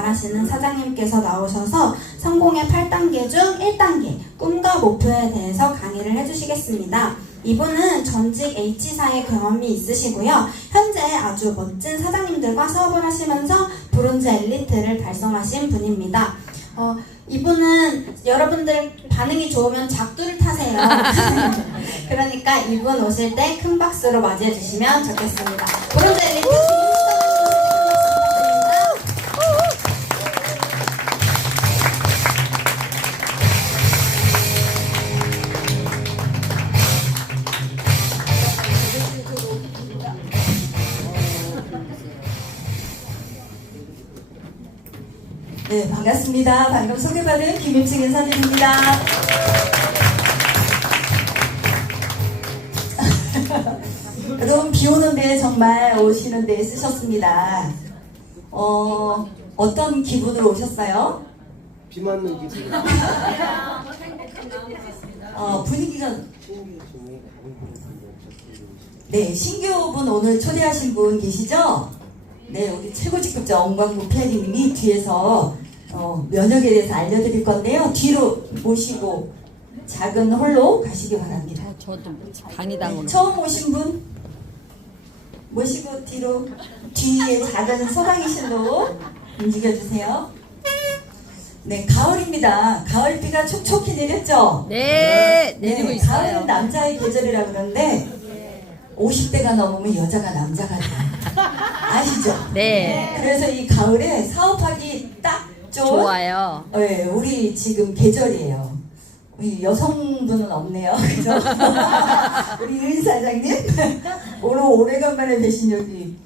잘하시는 사장님께서 나오셔서 성공의 8단계 중 1단계 꿈과 목표에 대해서 강의를 해주시겠습니다. 이분은 전직 H사의 경험이 있으시고요. 현재 아주 멋진 사장님들과 사업을 하시면서 브론즈 엘리트를 달성하신 분입니다. 이분은 여러분들 반응이 좋으면 작두를 타세요. 그러니까 이분 오실 때 큰 박수로 맞이해 주시면 좋겠습니다. 브론즈 엘리트 네, 반갑습니다. 방금 소개받은 김윤층 인사드립니다. 여러분, 비 오는데 정말 오시는데 쓰셨습니다. 어떤 기분으로 오셨어요? 비 맞는 기분. 분위기가 네, 신규분 오늘 초대하신 분 계시죠? 네, 우리 최고 직급자 엄광구 PD님이 뒤에서 면역에 대해서 알려드릴 건데요. 뒤로 모시고 작은 홀로 가시기 바랍니다. 저도 강의당으로. 네, 처음 오신 분 모시고 뒤에 작은 소방이실로 움직여주세요. 네, 가을입니다. 가을비가 촉촉히 내렸죠? 네, 내리고 네, 있어요. 가을은 남자의 계절이라 그러는데 50대가 넘으면 여자가 남자가 돼요. 아시죠? 네. 그래서 이 가을에 사업하기 딱 좋은 좋아요. 네, 우리 지금 계절이에요. 우리 여성분은 없네요. 그죠? 우리 은 사장님 오늘 오래간만에 뵈신 여기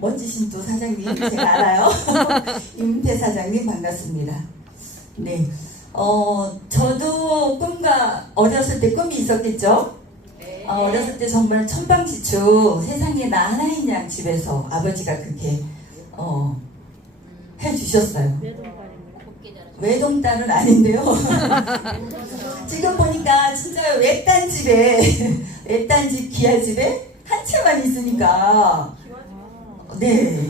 멋지신 또 사장님 제가 알아요. 임태 사장님 반갑습니다. 네, 저도 어렸을 때 꿈이 있었겠죠? 어렸을 때 정말 천방지축 세상에 나 하나인 양 집에서 아버지가 그렇게 해주셨어요. 외동딸은 아닌데요. 지금 보니까 진짜 외딴 집에 외딴 집 기아집에 한 채만 있으니까 네.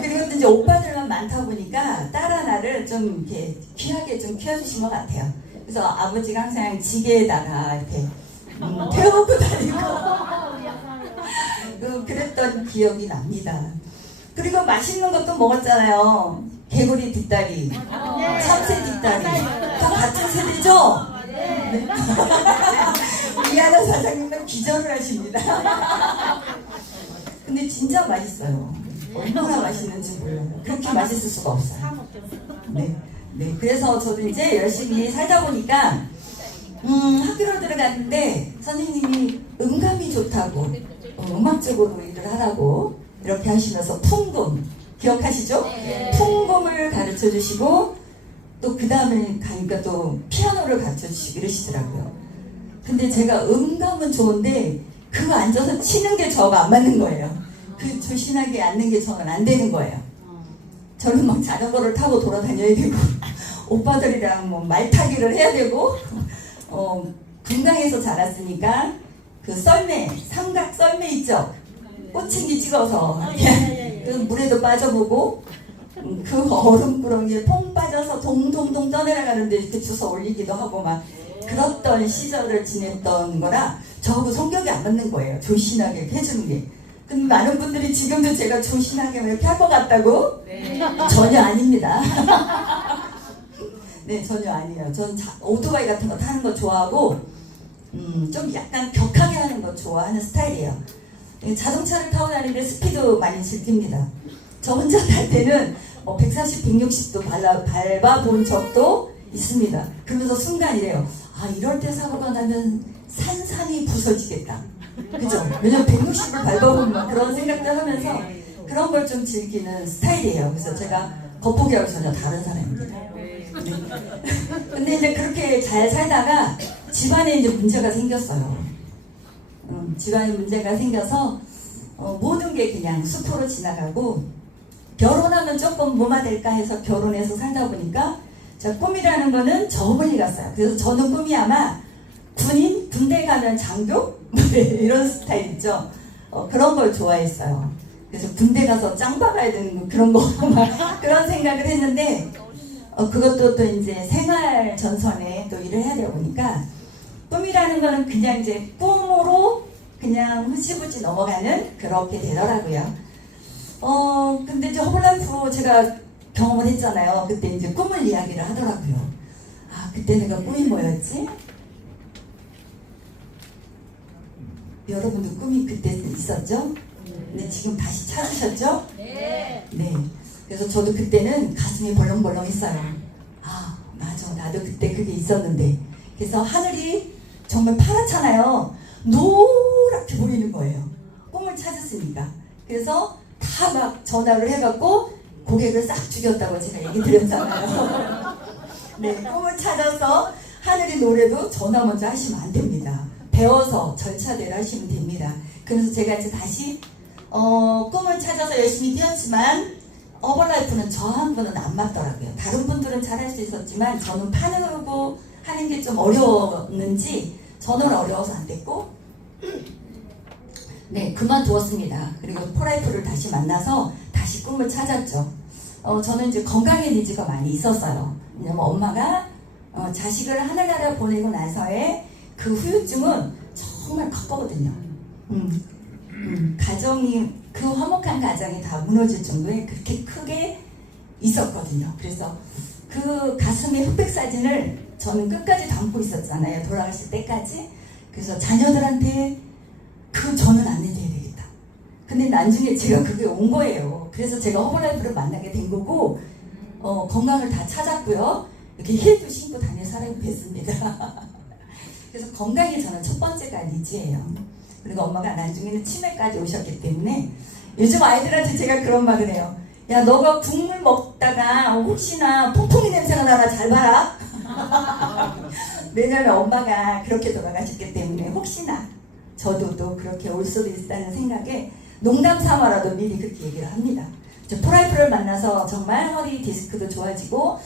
그리고 또 이제 오빠들만 많다 보니까 딸 하나를 좀 이렇게 귀하게 좀 키워주신 것 같아요. 그래서 아버지가 항상 지게에다가 이렇게 태워놓고 다니고 그랬던 기억이 납니다. 그리고 맛있는 것도 먹었잖아요. 개구리 뒷다리, 참새 뒷다리 다 같은 세대죠? 네. 이하나 사장님은 기절을 하십니다. 근데 진짜 맛있어요. 얼마나 맛있는지 몰라요. 그렇게 맛있을 수가 없어요. 네, 그래서 저도 이제 열심히 살다 보니까 학교를 들어갔는데 선생님이 음감이 좋다고 음악적으로 일을 하라고 이렇게 하시면서 풍금 기억하시죠? 네. 풍금을 가르쳐 주시고 또 그 다음에 가니까 또 피아노를 가르쳐 주시고 이러시더라고요. 근데 제가 음감은 좋은데 그거 앉아서 치는 게 저가 안 맞는 거예요. 그 조신하게 앉는 게 저는 안 되는 거예요. 저는 막 자전거를 타고 돌아다녀야 되고 오빠들이랑 뭐 말타기를 해야 되고 금강에서 자랐으니까 그 썰매 삼각 썰매 있죠? 꼬챙이 찍어서 그 물에도 빠져보고 그 얼음구렁이에 퐁 빠져서 동동동 떠내려가는데 이렇게 주워 올리기도 하고 막 그랬던 시절을 지냈던 거라 저하고 성격이 안 맞는 거예요. 조신하게 해주는 게. 근데 많은 분들이 지금도 제가 조신하게 이렇게 할 것 같다고? 네. 전혀 아닙니다. 네, 전혀 아니에요. 전 오토바이 같은 거 타는 거 좋아하고 좀 약간 격하게 하는 거 좋아하는 스타일이에요. 자동차를 타고 다니는데 스피드 많이 즐깁니다. 저 혼자 탈 때는 140, 160도 밟아본 적도 있습니다. 그러면서 순간 이래요. 아, 이럴 때 사고가 나면 산산이 부서지겠다. 그죠? 왜냐면 160을 밟아보면 그런 생각도 하면서 그런 걸 좀 즐기는 스타일이에요. 그래서 제가 겉보기하고 전혀 다른 사람입니다. 네. 근데 이제 그렇게 잘 살다가 집안에 이제 문제가 생겼어요. 집안에 문제가 생겨서 모든 게 그냥 수포로 지나가고 결혼하면 조금 뭐가 될까 해서 결혼해서 살다 보니까 제가 꿈이라는 거는 저 멀리 갔어요. 그래서 저는 꿈이 아마 군대 가면 장교? 이런 스타일 있죠. 그런 걸 좋아했어요. 그래서 군대 가서 짱 박아야 되는 그런 거 막 그런 생각을 했는데 그것도 또 이제 생활 전선에 또 일을 해야 되다 보니까 꿈이라는 거는 그냥 이제 꿈으로 그냥 흐지부지 넘어가는 그렇게 되더라고요. 근데 이제 허블라이프 제가 경험을 했잖아요. 그때 이제 꿈을 이야기를 하더라고요. 아, 그때 내가 꿈이 뭐였지? 여러분도 꿈이 그때 있었죠? 근데 지금 다시 찾으셨죠? 네. 그래서 저도 그때는 가슴이 벌렁벌렁 했어요. 아, 맞아. 나도 그때 그게 있었는데. 그래서 하늘이 정말 파랗잖아요. 노랗게 보이는 거예요. 꿈을 찾았으니까. 그래서 다 막 전화를 해갖고 고객을 싹 죽였다고 제가 얘기 드렸잖아요. 네, 꿈을 찾아서 하늘이 노래도 전화 먼저 하시면 안 됩니다. 배워서 절차대로 하시면 됩니다. 그래서 제가 이제 다시 꿈을 찾아서 열심히 뛰었지만 허블라이프는 저 한 분은 안 맞더라고요. 다른 분들은 잘할 수 있었지만 저는 파는 하는 게 좀 어려웠는지 저는 어려워서 안 됐고 네, 그만두었습니다. 그리고 포라이프를 다시 만나서 다시 꿈을 찾았죠. 저는 이제 건강의 니즈가 많이 있었어요. 왜냐면 엄마가 자식을 하늘나라 보내고 나서의 그 후유증은 정말 컸거든요. 가정이 그 화목한 가정이 다 무너질 정도에 그렇게 크게 있었거든요. 그래서 그 가슴의 흑백 사진을 저는 끝까지 담고 있었잖아요. 돌아가실 때까지. 그래서 자녀들한테 저는 안 해줘야 되겠다. 근데 나중에 제가 그게 온 거예요. 그래서 제가 허블라이프를 만나게 된 거고 건강을 다 찾았고요. 이렇게 힐도 신고 다닐 사람이 됐습니다. 그래서 건강이 저는 첫 번째가 니즈예요. 그리고 엄마가 나중에는 치매까지 오셨기 때문에 요즘 아이들한테 제가 그런 말을 해요. 야, 너가 국물 먹다가 혹시나 퐁퐁이 냄새가 나라 잘 봐라. 왜냐면 엄마가 그렇게 돌아가셨기 때문에 혹시나 저도 또 그렇게 올 수도 있다는 생각에 농담 삼아라도 미리 그렇게 얘기를 합니다. 포라이프를 만나서 정말 허리 디스크도 좋아지고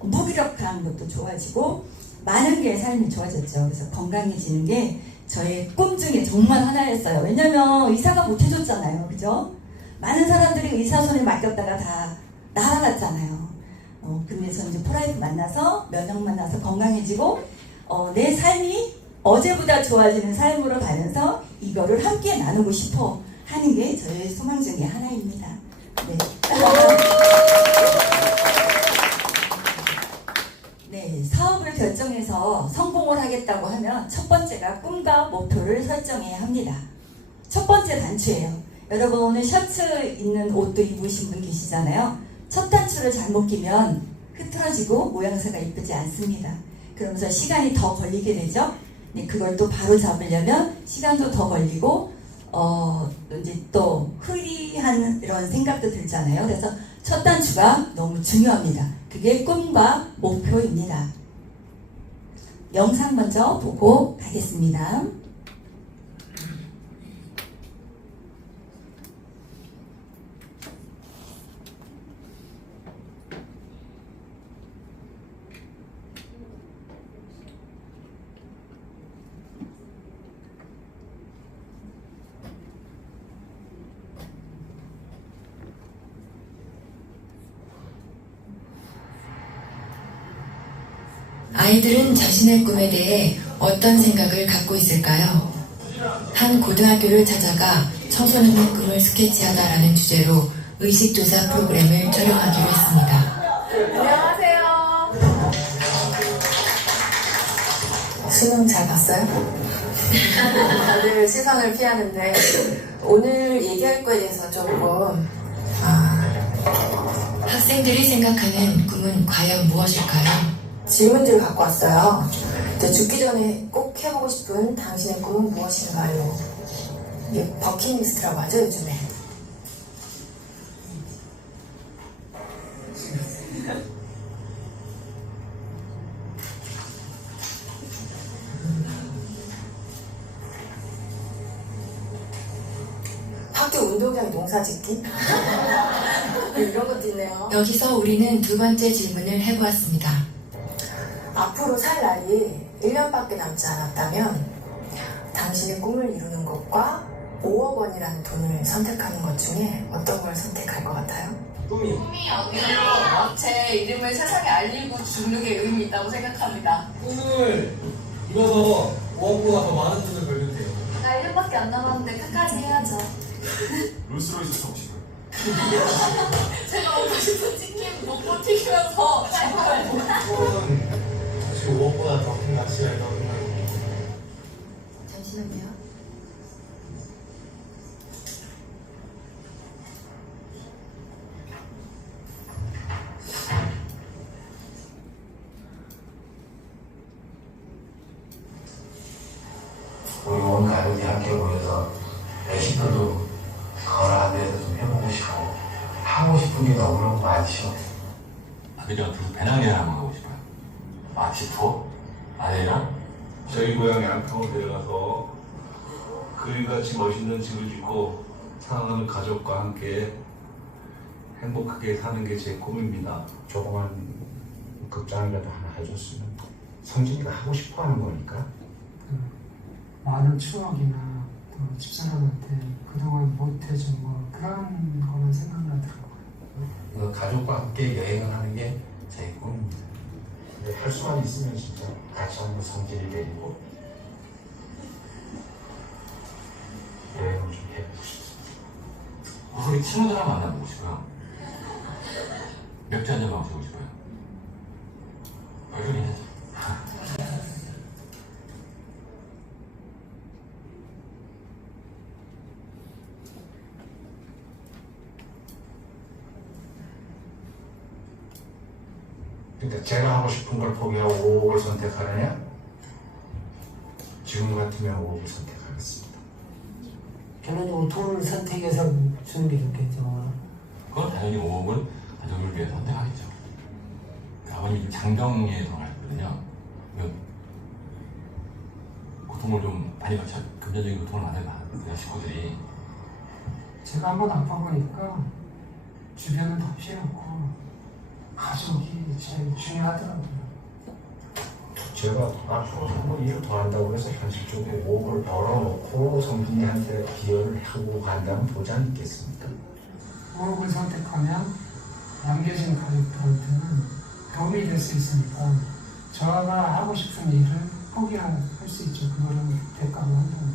무기력한 것도 좋아지고 많은 게 삶이 좋아졌죠. 그래서 건강해지는 게 저의 꿈 중에 정말 하나였어요. 왜냐면 의사가 못 해줬잖아요. 그죠? 많은 사람들이 의사 손에 맡겼다가 다 날아갔잖아요. 근데 저는 이제 포라이프 만나서 면역 만나서 건강해지고 내 삶이 어제보다 좋아지는 삶으로 가면서 이거를 함께 나누고 싶어 하는 게 저의 소망 중에 하나입니다. 네. 네, 사업을 결정해서 성공을 하겠다고 하면 첫 번째가 꿈과 목표를 설정해야 합니다. 첫 번째 단추예요. 여러분 오늘 셔츠 있는 옷도 입으신 분 계시잖아요. 첫 단추를 잘못 끼면 흐트러지고 모양새가 이쁘지 않습니다. 그러면서 시간이 더 걸리게 되죠. 네, 그걸 또 바로 잡으려면 시간도 더 걸리고 이제 또 흐리한 이런 생각도 들잖아요. 그래서 첫 단추가 너무 중요합니다. 그게 꿈과 목표입니다. 영상 먼저 보고 가겠습니다. 아이들은 자신의 꿈에 대해 어떤 생각을 갖고 있을까요? 한 고등학교를 찾아가 청소년의 꿈을 스케치하다라는 주제로 의식조사 프로그램을 촬영하기로 했습니다. 안녕하세요. 수능 잘 봤어요? 다들 시선을 피하는데 오늘 얘기할 거에 대해서 조금 학생들이 생각하는 꿈은 과연 무엇일까요? 질문지를 갖고 왔어요. 이제 죽기 전에 꼭 해보고 싶은 당신의 꿈은 무엇인가요? 이게 버킷리스트라고 하죠, 요즘에. 학교 운동장에 농사 짓기? 이런 것도 있네요. 여기서 우리는 두 번째 질문을 해보았습니다. 앞으로 살 날이 1년밖에 남지 않았다면 당신의 꿈을 이루는 것과 5억 원이라는 돈을 선택하는 것 중에 어떤 걸 선택할 것 같아요? 꿈이 제 이름을 세상에 알리고 주는 게 의미 있다고 생각합니다. 꿈을 이뤄서 5억보다 더 많은 돈을 벌면 돼요. 나 1년밖에 안 남았는데 끝까지 해야죠. 롤스로이스 사고 싶어요. 제가 오고 싶은 치킨 못 버티면서 꿈은 사실 5억보다 더 큰 가치가 있다고 생각해요. 잠시만요. 우리 온 가족이 함께 모여서 멕시코도 걸어가는 데서 좀 해보고 싶고 하고 싶은 게 너무너무 많죠. 아들이랑 둘이 배낭여행 한번 가고 싶어요. 멕시코? 아들이랑? 저희 고향 양평을 데려가서 그림같이 멋있는 집을 짓고 사랑하는 가족과 함께 행복하게 사는 게 제 꿈입니다. 조그만 극장이라도 하나 해줬으면 성진이가 하고 싶어 하는 거니까. 많은 추억이나 또 집사람한테 그동안 못해준 거 그런 거만 생각나더라고요. 가족과 함께 여행을 하는 게 제 꿈입니다. 근데 할 수만 있으면 진짜 같이 한번 성진이 데리고 여행을 좀 해보고 싶습니다. 우리 친구들하고 만나보고 싶어요. 맥주 한잔 마시고 싶어요. 얼굴이 해야죠. 그러니까 제가 하고 싶은 걸 포기하고 5억을 선택하느냐? 지금 같으면 5억을 선택하겠습니다. 저는 돈을 선택해서 주는 게 좋겠죠. 그건 당연히 5억을 가족을 위해서 선택하겠죠. 아버님이 지금 장병에 돌아가셨거든요. 고통을 좀 많이 받죠. 금전적인 고통을 많이 받는 식구들이. 제가 한번 아파 보니까 주변은 더 필요 없고 가족이 제일 중요하더라고요. 제가 앞으로 한번 일을 더 한다고 해서 현실적으로 5억을 벌어놓고 성진이한테 기여를 하고 간다는 보장이 있겠습니까? 5억을 선택하면 남겨진 가족들한테는 도움이 될 수 있으니까 저가 하고 싶은 일을 포기할 수 있죠. 그거는 대가로 한다는.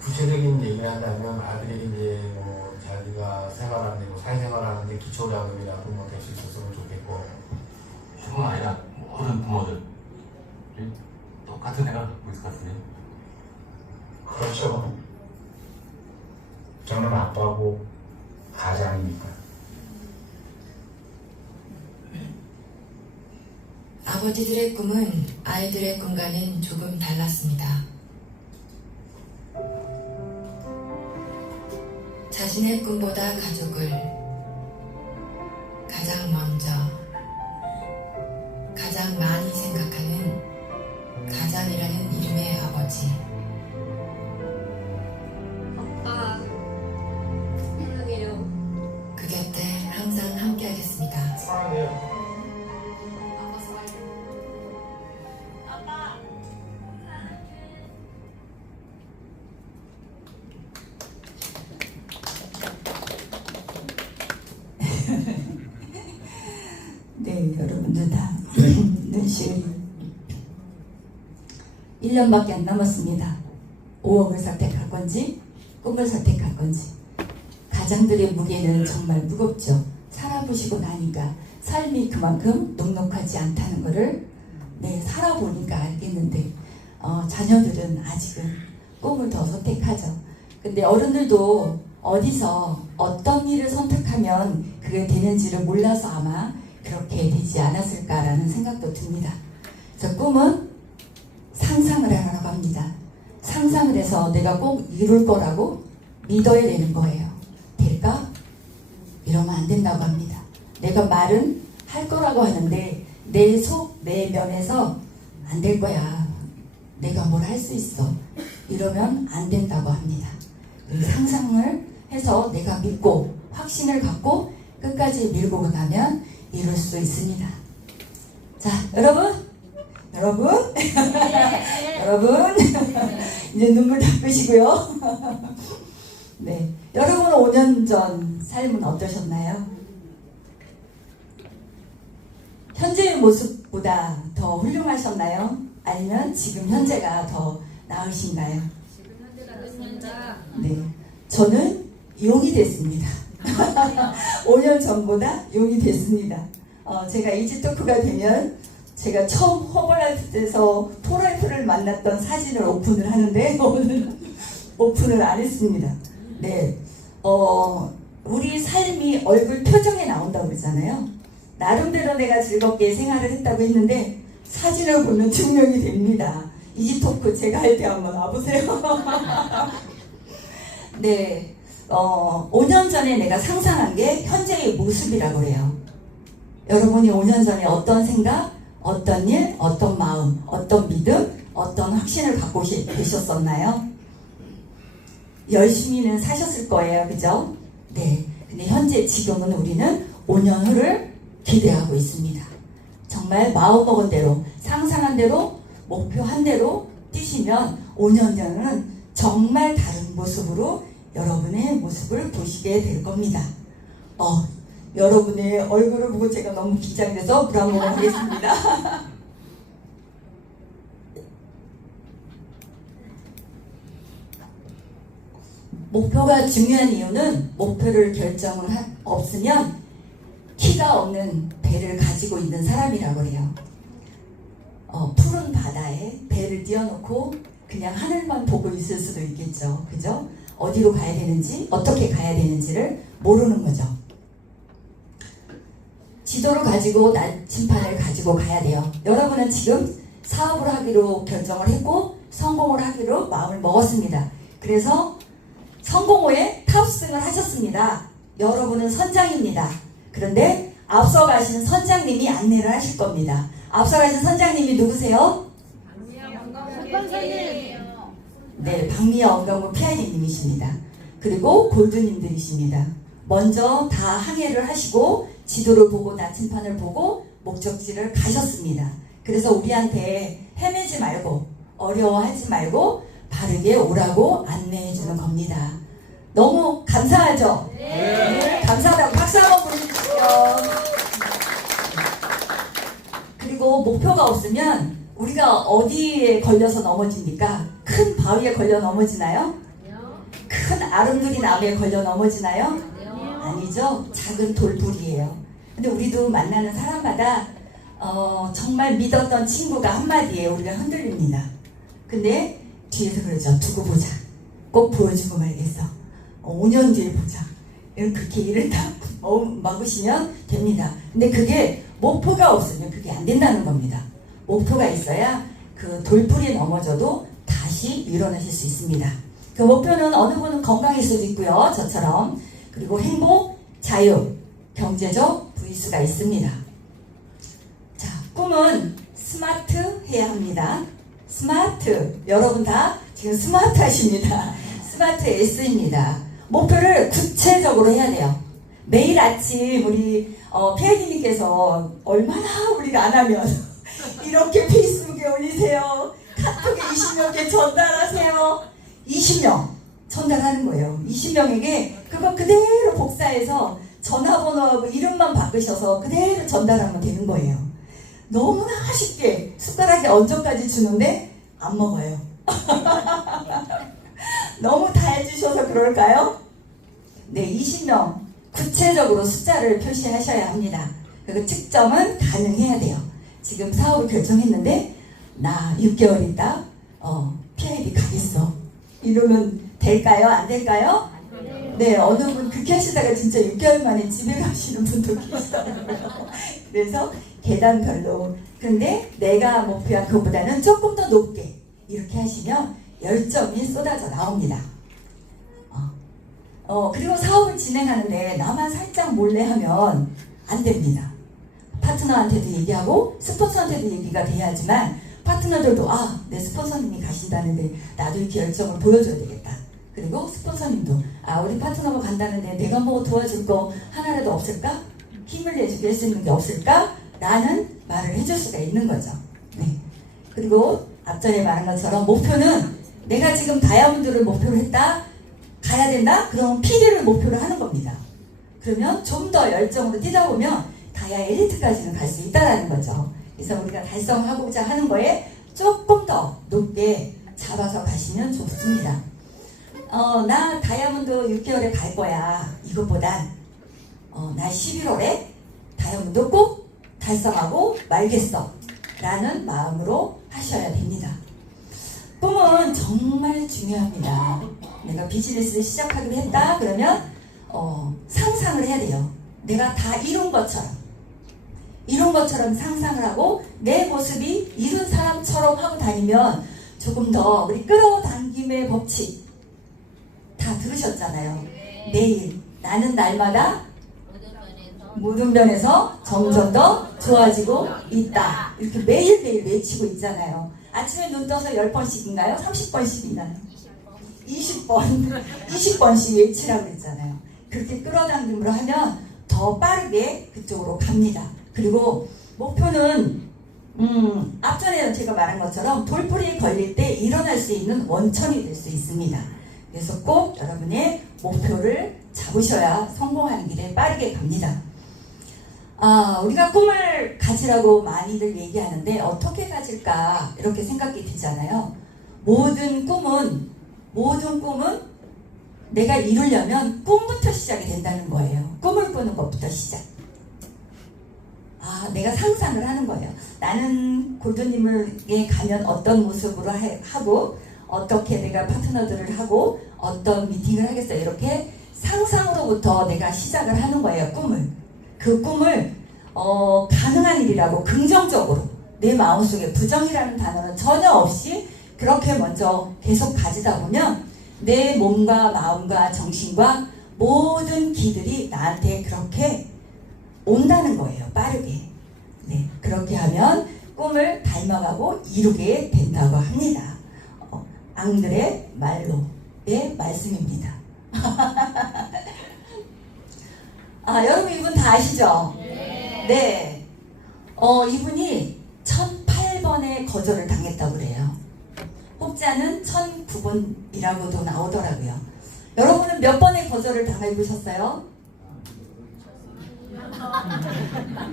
구체적인 얘기를 한다면 아들이 이제 뭐 자기가 생활하는데 뭐 사회생활하는데 기초자금이라도 뭐 될 수 있었으면 좋겠고. 뿐만 아니라 모든 부모들 똑같은 생각을 갖고 있을 것 같은데요. 그렇죠. 저는 아빠고 가장이니까. 아버지들의 꿈은 아이들의 꿈과는 조금 달랐습니다. 자신의 꿈보다 가족을 가장 먼저, 가장 많이 생각하는 가장이라는 이름의 아버지. 아빠, 사랑해요. 그 곁에 항상 함께하겠습니다. 사랑해요. 아빠 사랑해요. 아빠. 네, 여러분들 다 눈시울이 1년밖에 안 남았습니다. 5억을 선택할 건지 꿈을 선택할 건지. 가장들의 무게는 정말 무겁죠. 살아보시고 나니까 삶이 그만큼 녹록하지 않다는 것을 살아보니까 알겠는데 자녀들은 아직은 꿈을 더 선택하죠. 근데 어른들도 어디서 어떤 일을 선택하면 그게 되는지를 몰라서 아마 그렇게 되지 않았을까라는 생각도 듭니다. 그래서 꿈은 상상을 하라고 합니다. 상상을 해서 내가 꼭 이룰 거라고 믿어야 되는 거예요. 될까? 이러면 안 된다고 합니다. 내가 말은 할 거라고 하는데 내 속, 내 면에서 안 될 거야. 내가 뭘 할 수 있어. 이러면 안 된다고 합니다. 상상을 해서 내가 믿고 확신을 갖고 끝까지 밀고 나면 이룰 수 있습니다. 자, 여러분 여러분 이제 눈물 닦으시고요. 네. 여러분 5년 전 삶은 어떠셨나요? 현재의 모습보다 더 훌륭하셨나요? 아니면 지금 현재가 더 나으신가요? 네. 저는 용이 됐습니다. 5년 전보다 용이 됐습니다. 제가 이지토크가 되면 제가 처음 허벌라이프에서 포라이프를 만났던 사진을 오픈을 하는데 오늘은 오픈을 안 했습니다. 네, 우리 삶이 얼굴 표정에 나온다고 그러잖아요. 나름대로 내가 즐겁게 생활을 했다고 했는데 사진을 보면 증명이 됩니다. 이지토크 제가 할 때 한번 와보세요. 네, 5년 전에 내가 상상한 게 현재의 모습이라고 그래요. 여러분이 5년 전에 어떤 생각, 어떤 일, 어떤 마음, 어떤 믿음, 어떤 확신을 갖고 계셨었나요? 열심히는 사셨을 거예요. 그죠? 네. 근데 현재 지금은 우리는 5년 후를 기대하고 있습니다. 정말 마음먹은 대로, 상상한 대로, 목표한 대로 뛰시면 5년 전은 정말 다른 모습으로 여러분의 모습을 보시게 될 겁니다. 여러분의 얼굴을 보고 제가 너무 긴장돼서 물 한 모금 하겠습니다. 목표가 중요한 이유는 목표를 결정을 없으면 키가 없는 배를 가지고 있는 사람이라고 해요. 푸른 바다에 배를 띄워놓고 그냥 하늘만 보고 있을 수도 있겠죠. 그죠? 어디로 가야 되는지, 어떻게 가야 되는지를 모르는 거죠. 지도를 가지고 나침판을 가지고 가야 돼요. 여러분은 지금 사업을 하기로 결정을 했고 성공을 하기로 마음을 먹었습니다. 그래서 성공호에 탑승을 하셨습니다. 여러분은 선장입니다. 그런데 앞서 가신 선장님이 안내를 하실 겁니다. 앞서 가신 선장님이 누구세요? 네, 박미아 엄강구 PID님이십니다. 그리고 골드님들이십니다. 먼저 다 항해를 하시고 지도를 보고 나침판을 보고 목적지를 가셨습니다. 그래서 우리한테 헤매지 말고 어려워하지 말고 바르게 오라고 안내해 주는 겁니다. 너무 감사하죠? 네. 감사하다고 박수 한번 보내주십시오. 그리고 목표가 없으면 우리가 어디에 걸려서 넘어집니까? 큰 바위에 걸려 넘어지나요? 큰 아름드리 나무에 걸려 넘어지나요? 아니죠. 작은 돌불이에요. 근데 우리도 만나는 사람마다 정말 믿었던 친구가 한마디에 우리가 흔들립니다. 근데 뒤에서 그러죠. 두고 보자. 꼭 보여주고 말겠어. 5년 뒤에 보자. 그렇게 일을 다 막으시면 됩니다. 근데 그게 목표가 없으면 그게 안 된다는 겁니다. 목표가 있어야 그 돌풀이 넘어져도 다시 일어나실 수 있습니다. 그 목표는 어느 분은 건강일 수도 있고요. 저처럼. 그리고 행복, 자유, 경제적 부의수가 있습니다. 자, 꿈은 스마트 해야 합니다. 스마트. 여러분 다 지금 스마트 하십니다. 스마트 S입니다. 목표를 구체적으로 해야 돼요. 매일 아침 우리 PID님께서 얼마나 우리가 안 하면 이렇게 페이스북에 올리세요. 카톡에 20명께 전달하세요. 20명 전달하는 거예요. 20명에게 그거 그대로 복사해서 전화번호하고 이름만 바꾸셔서 그대로 전달하면 되는 거예요. 너무나 쉽게 숟가락에 얹어까지 주는데 안 먹어요. 너무 다 해주셔서 그럴까요? 네, 20명 구체적으로 숫자를 표시하셔야 합니다. 그리고 측정은 가능해야 돼요. 지금 사업을 결정했는데 나 6개월 있다 PID 가겠어. 이러면 될까요? 안 될까요? 네, 어느 분 그렇게 하시다가 진짜 6개월 만에 집에 가시는 분도 계시더라고요. 그래서 계단별로. 근데 내가 목표한 그것보다는 조금 더 높게 이렇게 하시면 열정이 쏟아져 나옵니다. 그리고 사업을 진행하는데 나만 살짝 몰래 하면 안 됩니다. 파트너한테도 얘기하고 스폰서한테도 얘기가 돼야지만 파트너들도 내 스폰서님이 가신다는데 나도 이렇게 열정을 보여줘야 되겠다. 그리고 스폰서님도 우리 파트너가 간다는데 내가 뭐 도와줄 거 하나라도 없을까? 힘을 내주게 할 수 있는 게 없을까? 라는 말을 해줄 수가 있는 거죠. 네. 그리고 앞전에 말한 것처럼 목표는 내가 지금 다이아몬드를 목표로 했다. 가야 된다? 그럼 PD를 목표로 하는 겁니다. 그러면 좀 더 열정으로 뛰다 보면 가야 엘리트까지는 갈 수 있다는 거죠. 그래서 우리가 달성하고자 하는 거에 조금 더 높게 잡아서 가시면 좋습니다. 나 다이아몬드 6개월에 갈 거야. 이것보단 나 11월에 다이아몬드 꼭 달성하고 말겠어. 라는 마음으로 하셔야 됩니다. 꿈은 정말 중요합니다. 내가 비즈니스를 시작하기로 했다 그러면 상상을 해야 돼요. 내가 다 이룬 것처럼 상상을 하고 내 모습이 이룬 사람처럼 하고 다니면 조금 더 우리 끌어당김의 법칙 다 들으셨잖아요. 내일 나는 날마다 모든 면에서 점점 더 좋아지고 있다. 이렇게 매일매일 외치고 있잖아요. 아침에 눈 떠서 10번씩인가요? 30번씩인가요? 20번씩 외치라고 그랬잖아요. 그렇게 끌어당김으로 하면 더 빠르게 그쪽으로 갑니다. 그리고 목표는 앞전에 제가 말한 것처럼 돌풀이 걸릴 때 일어날 수 있는 원천이 될 수 있습니다. 그래서 꼭 여러분의 목표를 잡으셔야 성공하는 길에 빠르게 갑니다. 우리가 꿈을 가지라고 많이들 얘기하는데 어떻게 가질까 이렇게 생각이 들잖아요. 모든 꿈은 내가 이루려면 꿈부터 시작이 된다는 거예요. 꿈을 꾸는 것부터 시작. 내가 상상을 하는 거예요. 나는 골드님에게 가면 어떤 모습으로 하고 어떻게 내가 파트너들을 하고 어떤 미팅을 하겠어. 이렇게 상상으로부터 내가 시작을 하는 거예요. 꿈을. 그 꿈을 가능한 일이라고 긍정적으로 내 마음속에 부정이라는 단어는 전혀 없이 그렇게 먼저 계속 가지다 보면 내 몸과 마음과 정신과 모든 기들이 나한테 그렇게 온다는 거예요. 빠르게. 네, 그렇게 하면 꿈을 닮아가고 이루게 된다고 합니다. 앙드레 말로의 말씀입니다. 여러분 이분 다 아시죠? 네. 이분이 1008번의 거절을 당했다고 그래요. 혹자는 1009번이라고도 나오더라고요. 여러분은 몇 번의 거절을 당해보셨어요?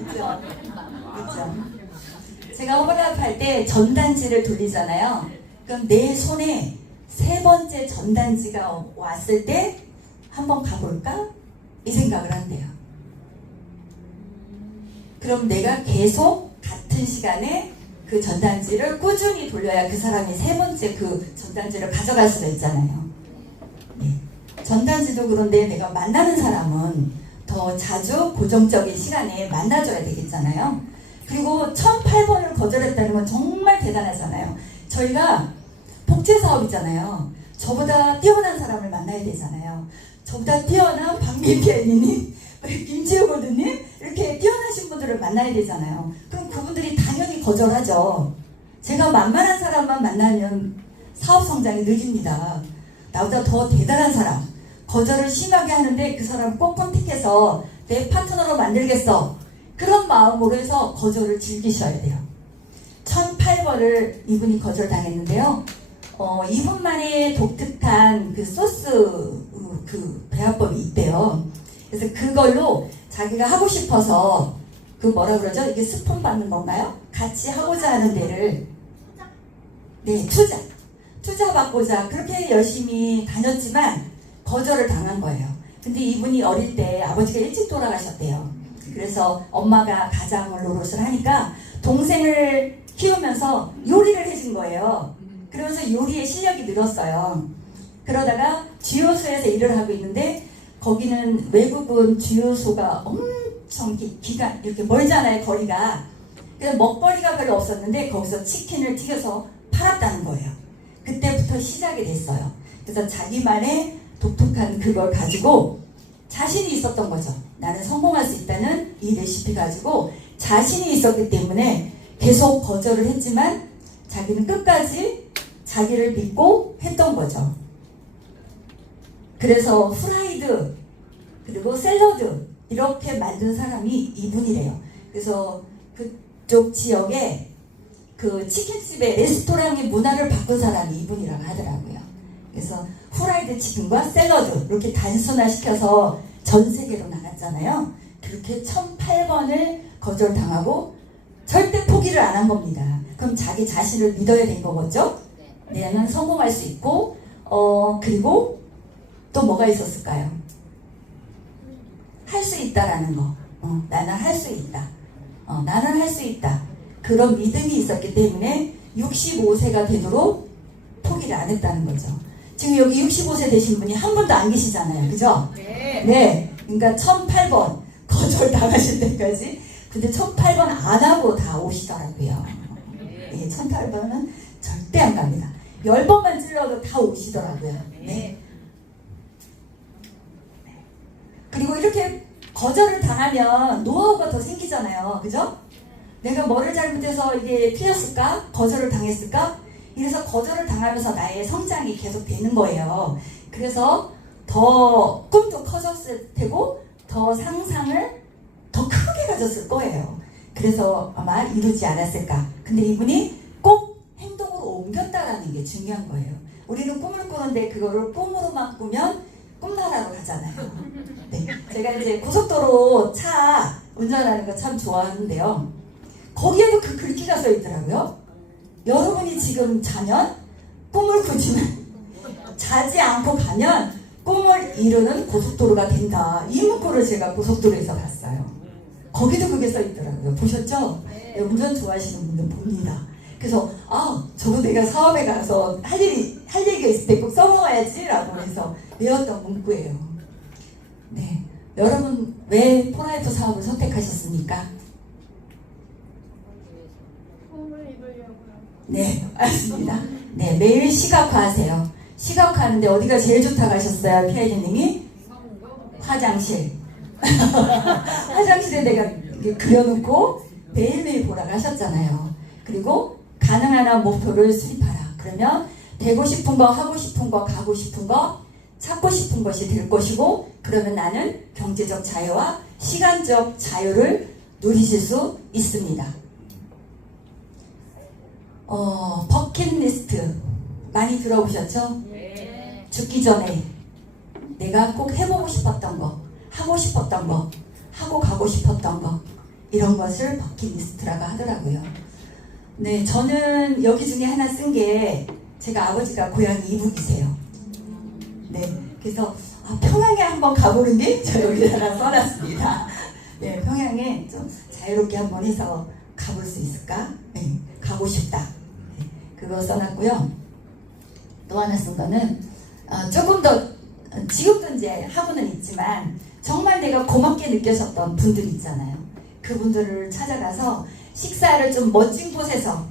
그렇죠? 그렇죠? 제가 호흡할 때 전단지를 돌리잖아요. 그럼 내 손에 3번째 전단지가 왔을 때 한번 가볼까? 이 생각을 한대요. 그럼 내가 계속 같은 시간에 그 전단지를 꾸준히 돌려야 그 사람이 3번째 그 전단지를 가져갈 수가 있잖아요. 네. 전단지도 그런데 내가 만나는 사람은 더 자주 고정적인 시간에 만나줘야 되겠잖아요. 그리고 1008번을 거절했다는 건 정말 대단하잖아요. 저희가 복제사업이잖아요. 저보다 뛰어난 사람을 만나야 되잖아요. 저보다 뛰어난 박민태님, 김지호거든님 이렇게 뛰어나신 분들을 만나야 되잖아요. 그럼 그분들이 당연히 거절하죠. 제가 만만한 사람만 만나면 사업 성장이 느립니다. 나보다 더 대단한 사람 거절을 심하게 하는데 그 사람 꼭 컨택해서 내 파트너로 만들겠어. 그런 마음으로 해서 거절을 즐기셔야 돼요. 1008번을 이분이 거절당했는데요. 이분만의 독특한 그 소스 그 배합법이 있대요. 그래서 그걸로 자기가 하고 싶어서 그 뭐라 그러죠? 이게 스폰 받는 건가요? 같이 하고자 하는 데를 네, 투자 받고자 그렇게 열심히 다녔지만 거절을 당한 거예요. 근데 이분이 어릴 때 아버지가 일찍 돌아가셨대요. 그래서 엄마가 가장을 노릇을 하니까 동생을 키우면서 요리를 해준 거예요. 그러면서 요리의 실력이 늘었어요. 그러다가 주유소에서 일을 하고 있는데 거기는 외국은 주유소가 엄청 기가 이렇게 멀잖아요. 거리가. 그래서 먹거리가 별로 없었는데 거기서 치킨을 튀겨서 팔았다는 거예요. 그때부터 시작이 됐어요. 그래서 자기만의 독특한 그걸 가지고 자신이 있었던 거죠. 나는 성공할 수 있다는 이 레시피 가지고 자신이 있었기 때문에 계속 거절을 했지만 자기는 끝까지 자기를 믿고 했던 거죠. 그래서 후라이드 그리고 샐러드 이렇게 만든 사람이 이분이래요. 그래서 그쪽 지역에 그 치킨집의 레스토랑의 문화를 바꾼 사람이 이분이라고 하더라고요. 그래서 후라이드 치킨과 샐러드 이렇게 단순화시켜서 전 세계로 나갔잖아요. 그렇게 1008번을 거절당하고 절대 포기를 안 한 겁니다. 그럼 자기 자신을 믿어야 된 거겠죠? 나는 성공할 수 있고 그리고 또 뭐가 있었을까요? 할 수 있다라는 거. 나는 할 수 있다. 나는 할 수 있다. 그런 믿음이 있었기 때문에 65세가 되도록 포기를 안 했다는 거죠. 지금 여기 65세 되신 분이 한 분도 안 계시잖아요. 그죠? 네. 그러니까 1008번 거절 당하실 때까지. 근데 1008번 안 하고 다 오시더라고요. 예, 1008번은 절대 안 갑니다. 10번만 찔러도 다 오시더라고요. 네. 그리고 이렇게 거절을 당하면 노하우가 더 생기잖아요. 그죠? 내가 뭐를 잘못해서 이게 튀었을까? 거절을 당했을까? 이래서 거절을 당하면서 나의 성장이 계속 되는 거예요. 그래서 더 꿈도 커졌을 테고 더 상상을 더 크게 가졌을 거예요. 그래서 아마 이루지 않았을까. 근데 이분이 꼭 행동으로 옮겼다라는 게 중요한 거예요. 우리는 꿈을 꾸는데 그거를 꿈으로만 꾸면 꿈나라로 가잖아요. 네. 제가 이제 고속도로 차 운전하는 거 참 좋아하는데요. 거기에도 그 글귀가 써 있더라고요. 여러분이 지금 자면 꿈을 꾸지만 자지 않고 가면 꿈을 이루는 고속도로가 된다. 이 문구를 제가 고속도로에서 봤어요. 거기도 그게 써 있더라고요. 보셨죠? 네, 운전 좋아하시는 분들 봅니다. 그래서 저거 내가 사업에 가서 할 얘기가 있을 때 꼭 써먹어야지 라고 해서 외웠던 문구예요. 네, 여러분 왜 포라이프 사업을 선택하셨습니까? 네, 맞습니다. 네, 매일 시각화하세요. 시각화하는데 어디가 제일 좋다고 하셨어요? 피아이님이? 화장실. 화장실에 내가 그려놓고 매일매일 보라고 하셨잖아요. 그리고 가능한 한 목표를 수립하라. 그러면 되고 싶은 거, 하고 싶은 거, 가고 싶은 거, 찾고 싶은 것이 될 것이고, 그러면 나는 경제적 자유와 시간적 자유를 누리실 수 있습니다. 버킷리스트 많이 들어보셨죠? 네. 죽기 전에 내가 꼭 해보고 싶었던 거, 하고 싶었던 거, 하고 가고 싶었던 거, 이런 것을 버킷리스트라고 하더라고요. 네, 저는 여기 중에 하나 쓴 게 제가 아버지가 고향이 이북이세요. 네, 그래서 평양에 한번 가보는 게 저 여기 하나 써놨습니다. 네, 평양에 좀 자유롭게 한번 해서 가볼 수 있을까? 네, 가고 싶다. 네, 그거 써놨고요. 또 하나 쓴 거는 조금 더 지금도 이제 하고는 있지만 정말 내가 고맙게 느끼셨던 분들 있잖아요. 그분들을 찾아가서 식사를 좀 멋진 곳에서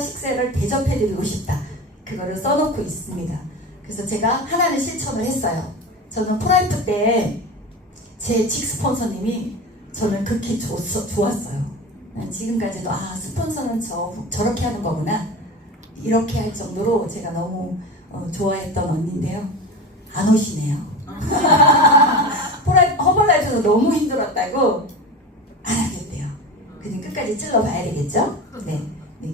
식사를 대접해드리고 싶다. 그거를 써놓고 있습니다. 그래서 제가 하나는 실천을 했어요. 저는 프라이프 때 제 직스폰서님이 저는 극히 좋았어요. 지금까지도 스폰서는 저렇게 하는 거구나. 이렇게 할 정도로 제가 너무 좋아했던 언니인데요. 안 오시네요. 허벌라이프에서 너무 힘들었다고 안 하겠대요. 그냥 끝까지 찔러봐야 되겠죠? 네,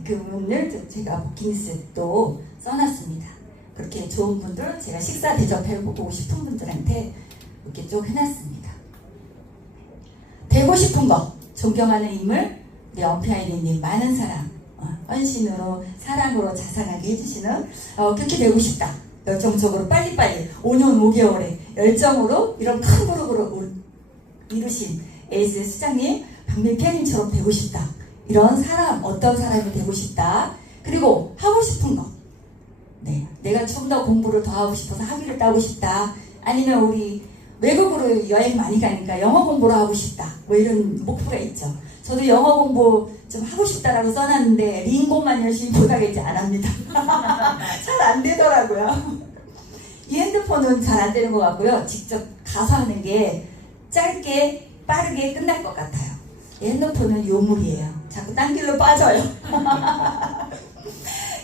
그분을 제가 버킷리스트도 써놨습니다. 그렇게 좋은 분들, 제가 식사 대접해보고 싶은 분들한테 이렇게 쭉 해놨습니다. 되고 싶은 거, 존경하는 인물, 우리 엄피아이님 많은 사랑, 헌신으로, 사랑으로 자상하게 해주시는 그렇게 되고 싶다. 열정적으로 빨리빨리 5년 5개월에 열정으로 이런 큰 그룹으로 이루신 에이스 수장님, 박민피아님처럼 되고 싶다. 이런 사람, 어떤 사람이 되고 싶다. 그리고 하고 싶은 거. 네, 내가 좀 더 공부를 더 하고 싶어서 학위를 따고 싶다. 아니면 우리 외국으로 여행 많이 가니까 영어 공부를 하고 싶다. 뭐 이런 목표가 있죠. 저도 영어 공부 좀 하고 싶다라고 써놨는데 링고만 열심히 보다겠지 안 합니다. 잘 안 되더라고요. 이 핸드폰은 잘 안 되는 것 같고요. 직접 가서 하는 게 짧게 빠르게 끝날 것 같아요. 이 핸드폰은 요물이에요. 자꾸 딴 길로 빠져요.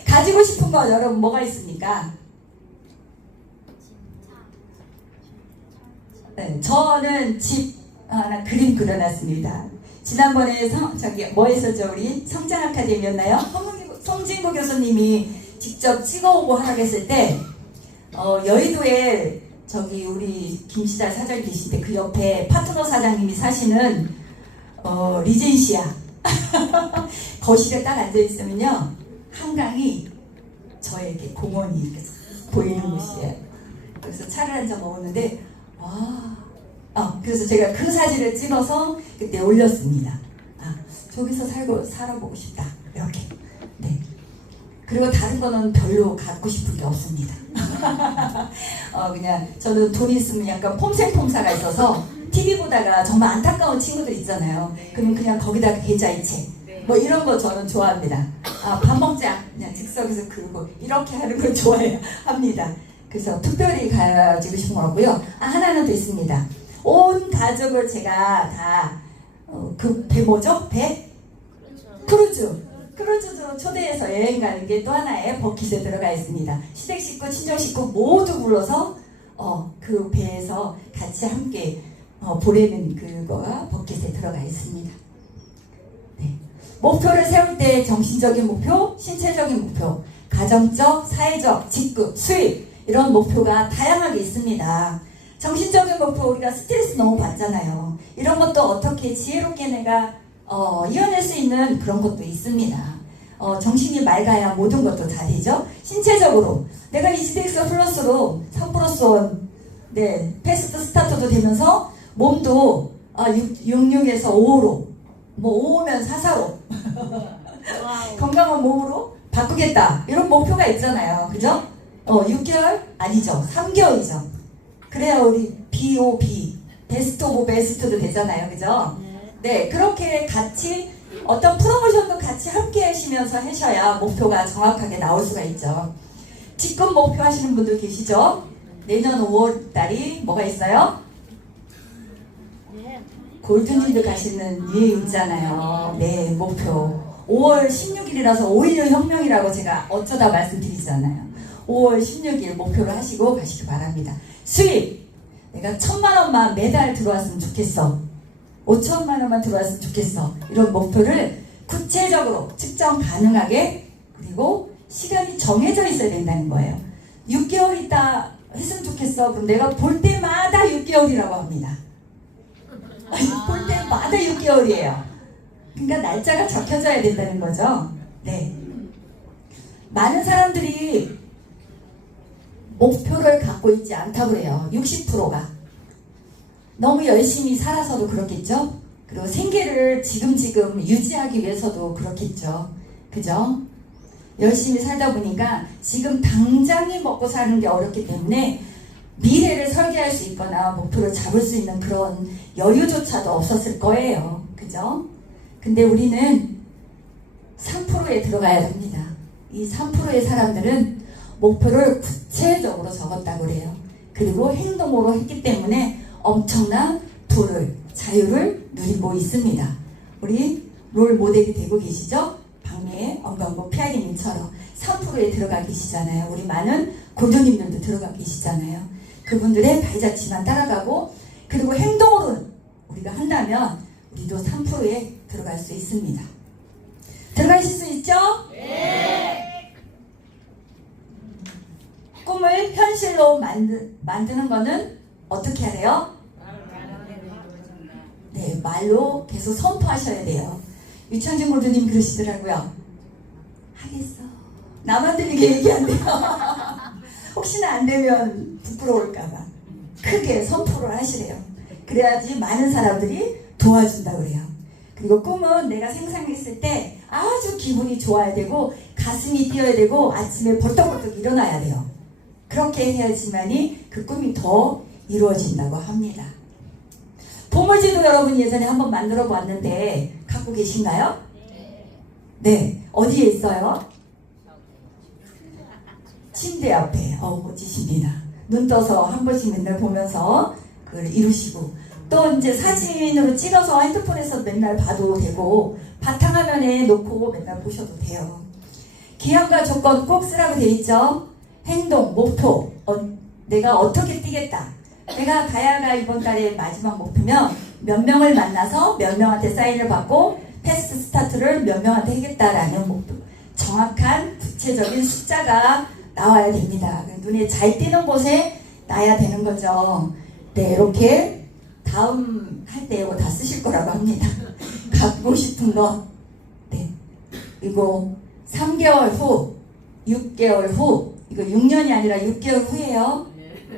가지고 싶은 거 여러분 뭐가 있습니까? 네, 저는 집 하나 그림 그려놨습니다. 지난번에 뭐 했었죠? 우리 성장 아카데미였나요? 송진구 교수님이 직접 찍어오고 하라고 했을 때 여의도에 저기 우리 김시달 사장님 계신데 그 옆에 파트너 사장님이 사시는 리젠시아 거실에 딱 앉아 있으면요 한강이 저에게 공원이 이렇게 보이는 곳이에요. 그래서 차를 한잔 먹었는데 그래서 제가 그 사진을 찍어서 그때 올렸습니다. 저기서 살아보고 싶다 이렇게. 네. 그리고 다른 거는 별로 갖고 싶은 게 없습니다. 그냥 저는 돈 있으면 약간 폼생폼사가 있어서 TV 보다가 정말 안타까운 친구들 있잖아요. 그러면 그냥 거기다가 계좌이체 뭐 이런 거 저는 좋아합니다. 밥 먹자 그냥 즉석에서 그러고 이렇게 하는 걸 좋아해요. 합니다. 그래서 특별히 가지고 싶은 거고요. 하나는 더 있습니다. 온 가족을 제가 다 그 배 뭐죠? 배? 크루즈로 초대해서 여행 가는 게 또 하나의 버킷에 들어가 있습니다. 시댁 식구, 친정 식구 모두 불러서 그 배에서 같이 함께 보내는 그거가 버킷에 들어가 있습니다. 네. 목표를 세울 때 정신적인 목표, 신체적인 목표, 가정적, 사회적, 직급, 수입 이런 목표가 다양하게 있습니다. 정신적인 목표 우리가 스트레스 너무 받잖아요. 이런 것도 어떻게 지혜롭게 내가 이겨낼 수 있는 그런 것도 있습니다. 정신이 맑아야 모든 것도 다 되죠. 신체적으로 내가 이지덱스 플러스로 3+1 패스트 스타트도 되면서 몸도 66에서 5로 뭐 5면 4사로 건강한 몸으로 바꾸겠다 이런 목표가 있잖아요. 그죠? 6개월? 아니죠. 3개월이죠. 그래야 우리 BOB 베스트 오브 베스트도 되잖아요. 그죠? 네, 그렇게 같이 어떤 프로모션도 같이 함께 하시면서 하셔야 목표가 정확하게 나올 수가 있죠. 직급 목표 하시는 분들 계시죠? 내년 5월 달이 뭐가 있어요? 골든힐드 가시는 유행 있잖아요. 네, 목표. 5월 16일이라서 5.16 혁명이라고 제가 어쩌다 말씀드리잖아요. 5월 16일 목표를 하시고 가시기 바랍니다. 수입! 내가 1,000만 원만 매달 들어왔으면 좋겠어. 5천만 원만 들어왔으면 좋겠어. 이런 목표를 구체적으로 측정 가능하게 그리고 시간이 정해져 있어야 된다는 거예요. 6개월 있다 했으면 좋겠어. 그럼 내가 볼 때마다 6개월이라고 합니다. 볼 때마다 6개월이에요. 그러니까 날짜가 적혀져야 된다는 거죠. 네. 많은 사람들이 목표를 갖고 있지 않다고 해요. 60%가. 너무 열심히 살아서도 그렇겠죠? 그리고 생계를 지금 유지하기 위해서도 그렇겠죠. 그죠? 열심히 살다 보니까 지금 당장에 먹고 사는 게 어렵기 때문에 미래를 설계할 수 있거나 목표를 잡을 수 있는 그런 여유조차도 없었을 거예요. 그죠? 근데 우리는 3%에 들어가야 됩니다. 이 3%의 사람들은 목표를 구체적으로 적었다고 그래요. 그리고 행동으로 했기 때문에 엄청난 부를, 자유를 누리고 있습니다. 우리 롤 모델이 되고 계시죠? 박미애, 엄경보, 피아니님처럼 3%에 들어가 계시잖아요. 우리 많은 고교님들도 들어가 계시잖아요. 그분들의 발자취만 따라가고 그리고 행동으로 우리가 한다면 우리도 3%에 들어갈 수 있습니다. 들어가실 수 있죠? 네. 꿈을 현실로 만드는 거는 어떻게 하래요? 네, 말로 계속 선포하셔야 돼요. 유창진 골드님 그러시더라고요. 하겠어. 나만 들리게 얘기한대요. 혹시나 안 되면 부끄러울까봐 크게 선포를 하시래요. 그래야지 많은 사람들이 도와준다고 그래요. 그리고 꿈은 내가 생각했을 때 아주 기분이 좋아야 되고 가슴이 뛰어야 되고 아침에 벌떡벌떡 일어나야 돼요. 그렇게 해야지만이 그 꿈이 더 이루어진다고 합니다. 보물지도 여러분 예전에 한번 만들어 보았는데 갖고 계신가요? 네. 어디에 있어요? 침대 앞에. 멋지십니다. 눈 떠서 한 번씩 맨날 보면서 그걸 이루시고 또 이제 사진으로 찍어서 핸드폰에서 맨날 봐도 되고 바탕화면에 놓고 맨날 보셔도 돼요. 기한과 조건 꼭 쓰라고 돼 있죠? 행동, 목표, 내가 어떻게 뛰겠다. 내가 가야가 이번 달에 마지막 목표면 몇 명을 만나서 몇 명한테 사인을 받고 패스트 스타트를 몇 명한테 하겠다라는 목표. 정확한 구체적인 숫자가 나와야 됩니다. 눈에 잘 띄는 곳에 놔야 되는 거죠. 네, 이렇게 다음 할 때 이거 다 쓰실 거라고 합니다. 갖고 싶은 거. 네. 그리고 3개월 후, 6개월 후, 이거 6년이 아니라 6개월 후예요.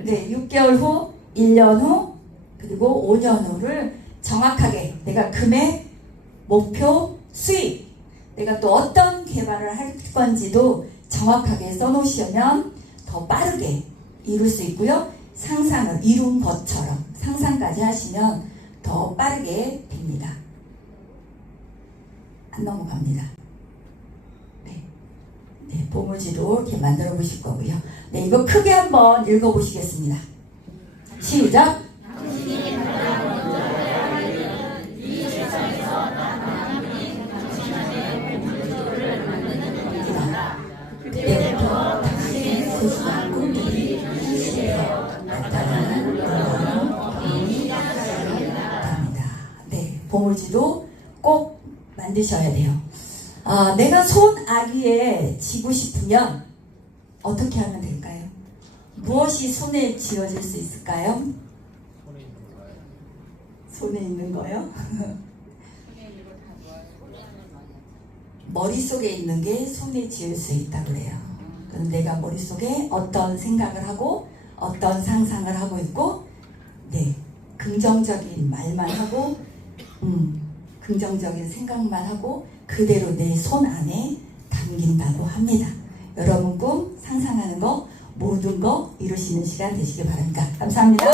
네, 6개월 후, 1년 후, 그리고 5년 후를 정확하게 내가 금액, 목표, 수익, 내가 또 어떤 개발을 할 건지도 정확하게 써놓으시면 더 빠르게 이룰 수 있고요. 상상을 이룬 것처럼 상상까지 하시면 더 빠르게 됩니다. 안 넘어갑니다. 네, 네, 보물지도 이렇게 만들어 보실 거고요. 네, 이거 크게 한번 읽어 보시겠습니다. 시작! 그때부터 당신의 소중한 꿈들이 현실에 나타나는 영원히 시작합니다. 네, 보물지도 꼭 만드셔야 돼요. 내가 손아귀에 쥐고 싶으면 어떻게 하면 될까요? 무엇이 손에 쥐어질 수 있을까요? 손에 있는 거요? 머릿속에 있는 게 손에 쥐을 수 있다고 그래요. 그럼 내가 머릿속에 어떤 생각을 하고 어떤 상상을 하고 있고, 네, 긍정적인 말만 하고 긍정적인 생각만 하고 그대로 내 손 안에 담긴다고 합니다. 여러분 꿈 상상하는 거 모든 거 이루시는 시간 되시길 바랍니다. 감사합니다.